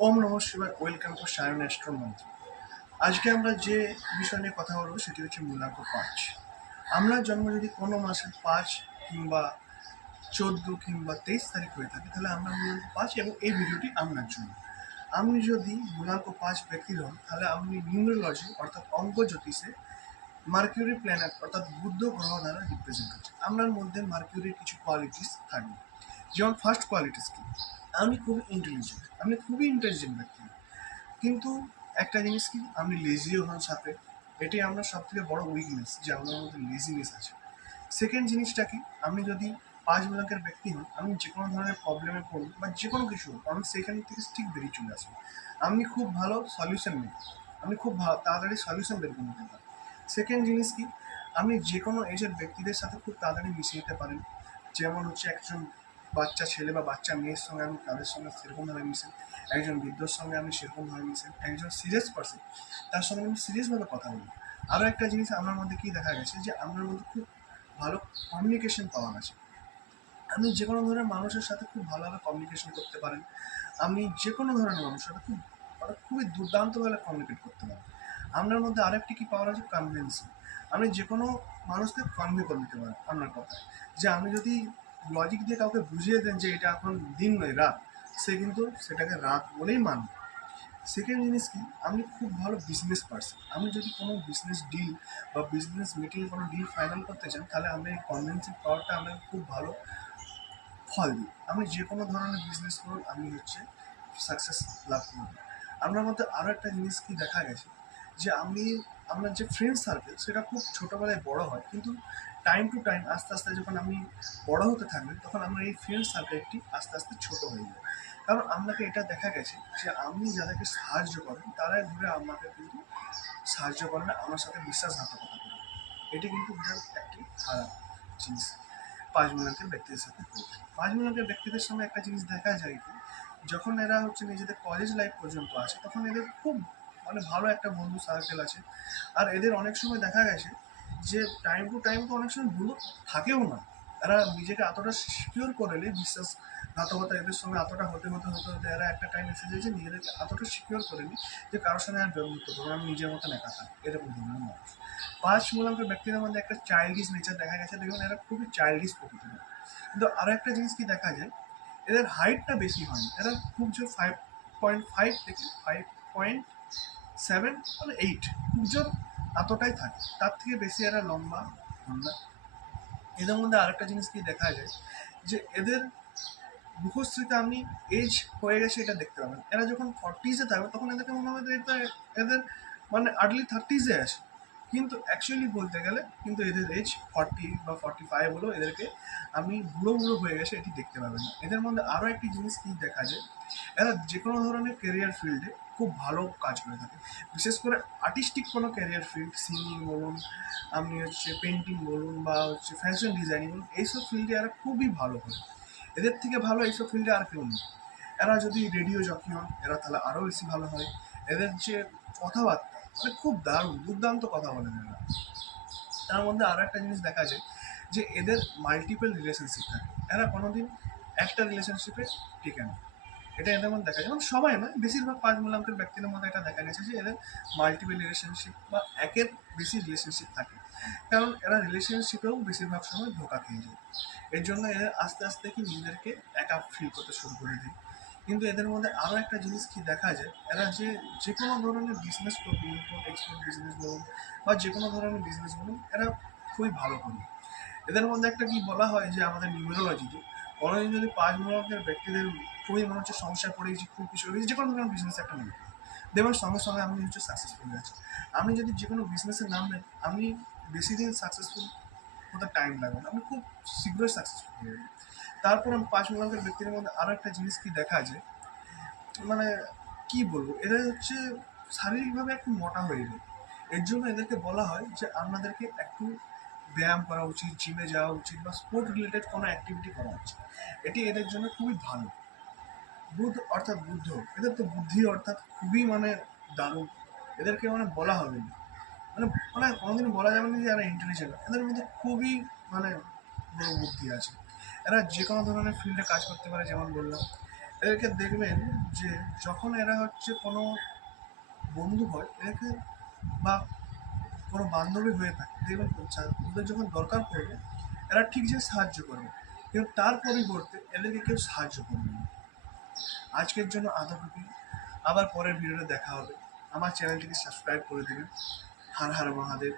ওম নমঃ শিবায়, welcome to Sayan astro Mantra. আজকে আমরা যে বিষয় নিয়ে কথা বলব সেটি হচ্ছে মূলাঙ্ক পাঁচ। আমরা জন্ম যদি কোনো মাসের পাঁচ কিংবা চোদ্দ কিংবা তেইশ তারিখ হয়ে থাকে, তাহলে আমরা মূলাঙ্ক পাঁচ এবং এই ভিডিওটি আপনার জন্য। আপনি যদি মূলাঙ্ক পাঁচ ব্যক্তির হন, তাহলে আপনি নিউমোলজি অর্থাৎ অঙ্ক জ্যোতিষে মার্কিউরি প্ল্যানেট অর্থাৎ বুদ্ধ গ্রহ দ্বারা রিপ্রেজেন্ট হচ্ছে আপনার মধ্যে মার্কিউরির কিছু কোয়ালিটিস থাকবে। যেমন ফার্স্ট কোয়ালিটিস কি? আপনি খুবই ইন্টেলিজেন্ট আমি খুবই ইন্টেলিজেন্ট ব্যক্তি। কিন্তু একটা জিনিস কি আপনি লেজিও হন সাথে এটি আপনার সব থেকে বড় উইকনেস যে আপনার মধ্যে লেজিনেস আছে। সেকেন্ড জিনিসটা কি আপনি যদি পাঁচ ব্লকের ব্যক্তি হন আমি যে কোনো ধরনের প্রবলেমে পড়ুন বা যে কোনো কিছু হোক, আমি সেখান থেকে ঠিক বেরিয়ে চলে আসবেন আমি খুব ভালো সলিউশন নেন আমি খুব ভালো তাড়াতাড়ি সলিউশন বের করে নিতে পারি সেকেন্ড জিনিস কি আপনি যে কোনো এজের ব্যক্তিদের সাথে খুব তাড়াতাড়ি মিশিয়ে নিতে পারেন। যেমন হচ্ছে একজন বাচ্চা ছেলে বা বাচ্চা মেয়ের সঙ্গে আমি, তাদের সঙ্গে সেরকমভাবে মিশেন একজন বৃদ্ধর সঙ্গে আমি সেরকমভাবে মিশেন একজন সিরিয়াস পার্সন তার সঙ্গে আমি সিরিয়াসভাবে কথা বলি। আরও একটা জিনিস আমার মধ্যে কী দেখা গেছে যে, আমার মধ্যে খুব ভালো কমিউনিকেশন পাওয়া গেছে আপনি যে কোনো ধরনের মানুষের সাথে খুব ভালোভাবে কমিউনিকেশন করতে পারেন আপনি যে কোনো ধরনের মানুষের সাথে খুব মানে খুবই দুর্দান্তভাবে কমিউনিকেট করতে পারেন আপনার মধ্যে আরেকটি কী পাওয়ার আছে? কনভেন্সি আপনি যে কোনো মানুষকে কনভে করে নিতে পারেন আপনার কথায়। যে আমি যদি লজিক দিয়ে কাউকে বুঝিয়ে দেন যে এটা এখন দিন নয়, রাত, সে কিন্তু সেটাকে রাত বলেই মানবে। সেকেন্ড জিনিস কি? আমি খুব ভালো বিজনেস পার্সন আমি যদি কোনো বিজনেস ডিল বা বিজনেস মিটিং কোনো ডিল ফাইনাল করতে চান তাহলে আমি এই কনভেন্সিভ পাওয়ারটা আপনাকে খুব ভালো ফল দিই। আমি যে কোনো ধরনের বিজনেস করুন, আমি হচ্ছে সাকসেস লাভ করুন আপনার মধ্যে আরও একটা জিনিস কি দেখা গেছে? যে আমি আপনার যে ফ্রেন্ড সার্কেল সেটা খুব ছোটোবেলায় বড় হয়। কিন্তু টাইম টু টাইম আস্তে আস্তে যখন আপনি বড় হতে থাকবেন তখন আপনার এই ফ্রেন্ড সার্কেলটি আস্তে আস্তে ছোট হয়ে যায় কারণ আপনাকে এটা দেখা গেছে যে আপনি যাদেরকে সাহায্য করেন তারাই ঘুরে আমাকে কিন্তু সাহায্য করেন আমার সাথে বিশ্বাসঘাতকতা করে। এটি কিন্তু বিরাট একটি খারাপ জিনিস। পাঁচ মিনাকের ব্যক্তিদের সাথে পাঁচ মিনাকের ব্যক্তিদের সঙ্গে একটা জিনিস দেখা যায় যখন এরা হচ্ছে নিজেদের কলেজ লাইফ পর্যন্ত আছে, তখন এদের খুব মানে ভালো একটা বন্ধু সার্কেল আছে। আর এদের অনেক সময় দেখা গেছে যে টাইম টু টাইম তো অনেক সময় ভুল থাকেও না। এরা নিজেকে এতটা সিকিওর করে নেয় বিশ্বাসঘাতকতা এদের সঙ্গে এতটা হতে হতে হতে হতে এরা একটা টাইম এসে যায় যে নিজেদেরকে এতটা সিকিওর করে নি যে কারোর সঙ্গে আর ব্যবহৃত করব আমি নিজের মতন একা থাকি, এরকম ধরনের মানুষ। পাঁচ মূলাঙ্ক ব্যক্তিদের মধ্যে একটা চাইল্ডিশ নেচার দেখা গেছে দেখুন এরা খুবই চাইল্ডিশ প্রকৃতির কিন্তু আরও একটা জিনিস কি দেখা যায়, এদের হাইটটা বেশি হয়। এরা খুব জোর ফাইভ পয়েন্ট ফাইভ থেকে ফাইভ পয়েন্ট সেভেন মানে এইট জোর এতটাই থাকে। তার থেকে বেশি এরা লম্বা না এদের মধ্যে আরেকটা জিনিস কি দেখা যায়, যে এদের মুখশ্রীতে আপনি এজ হয়ে গেছে এটা দেখতে পাবেন। এরা যখন ফর্টিজে থাকবে তখন এদেরকে মনে হবে এদের মানে আর্লি থার্টিজে আছে। কিন্তু অ্যাকচুয়ালি বলতে গেলে কিন্তু এদের এজ ফর্টি বা ফর্টি ফাইভ হলো এদেরকে আপনি বুড়ো বুড়ো হয়ে গেছে এটি দেখতে পাবেন না। এদের মধ্যে আরও একটি জিনিস কি দেখা যায়, এরা যে কোনো ধরনের কেরিয়ার ফিল্ডে খুব ভালো কাজ করে থাকে। বিশেষ করে আর্টিস্টিক কোনো ক্যারিয়ার ফিল্ড সিঙ্গিং বলুন, আপনি হচ্ছে পেন্টিং বলুন বা হচ্ছে ফ্যাশন ডিজাইনিং বলুন, এইসব ফিল্ডে এরা খুবই ভালো হয় এদের থেকে ভালো এইসব ফিল্ডে আর কেউ নেই। এরা যদি রেডিও জকি হন, এরা তাহলে আরও বেশি ভালো হয়। এদের যে কথাবার্তা মানে খুব দারুণ, দুর্দান্ত কথা বলেন এরা। তার মধ্যে আরও একটা জিনিস দেখা যায় যে এদের মাল্টিপল রিলেশনশিপ থাকে। এরা কোনোদিন একটা রিলেশনশিপে টিকে না। এটা এদের মধ্যে দেখা যায়। যেমন সবাই নয়, বেশিরভাগ পাঁচ মূলাঙ্কের ব্যক্তিদের মধ্যে এটা দেখা গেছে যে এদের মাল্টিপল রিলেশনশিপ বা একের বেশি রিলেশনশিপ থাকে। কারণ এরা রিলেশনশিপেও বেশিরভাগ সময় ধোকা খেয়ে যায়। এর জন্য এদের আস্তে আস্তে কি নিজেদেরকে একা ফিল করতে শুরু করে দেয়। কিন্তু এদের মধ্যে আরও একটা জিনিস কি দেখা যায়, এরা যে যে কোনো ধরনের বিজনেস করবে ইম্পোর্ট এক্সপোর্ট বিজনেস বলুন বা যে কোনো ধরনের বিজনেস বলুন, এরা খুবই ভালো করে। এদের মধ্যে একটা কি বলা হয় যে আমাদের নিউমেরোলজিতে কোনোদিন যদি পাঁচ মূলকের ব্যক্তিদের খুবই মনে হচ্ছে সমস্যায় পড়ে গেছি, খুব কিছু গেছে, যে কোনো ধরনের বিজনেস একটা নেই। দেখবেন সঙ্গে সঙ্গে আপনি হচ্ছে সাকসেসফুল হয়ে আছেন আপনি যদি যে কোনো বিজনেসের নাম নেন আপনি বেশি দিন সাকসেসফুল হতে টাইম লাগবে না। আপনি খুব শীঘ্রই সাকসেসফুল হয়ে যাবেন তারপর আমি পাঁচ মূলকের ব্যক্তিদের মধ্যে আরও একটা জিনিস কি দেখা যায় মানে কি বলব, এরা হচ্ছে শারীরিকভাবে একটু মোটা হয়ে যায়। এর জন্য এদেরকে বলা হয় যে আপনাদেরকে একটু ব্যায়াম করা উচিত জিমে যাওয়া উচিত বা স্পোর্ট রিলেটেড কোনো অ্যাক্টিভিটি করা উচিত। এটি এদের জন্য খুবই ভালো। বুধ অর্থাৎ বুদ্ধ, এদের তো বুদ্ধি অর্থাৎ খুবই মানে দারুণ। এদেরকে মানে বলা হবে না। মানে মানে কোনোদিন বলা যাবে না যে এরা ইন্টেলিজেন্ট এদের মধ্যে খুবই মানে বড় বুদ্ধি আছে। এরা যে কোনো ধরনের ফিল্ডে কাজ করতে পারে, যেমন বললাম। এদেরকে দেখবেন যে যখন এরা হচ্ছে কোনো বন্ধু হয়, এদেরকে বা কোনো বান্ধবী হয়ে থাকে, দেখবেন ওদের যখন দরকার পড়বে, এরা ঠিক যে সাহায্য করবে। কিন্তু তার পরিবর্তে এদেরকে কেউ সাহায্য করবে না। আজকের জন্য আধাটুকু আবার পরের ভিডিওটা দেখা হবে। আমার চ্যানেলটিকে সাবস্ক্রাইব করে দেবেন। হার হার মহাদেব।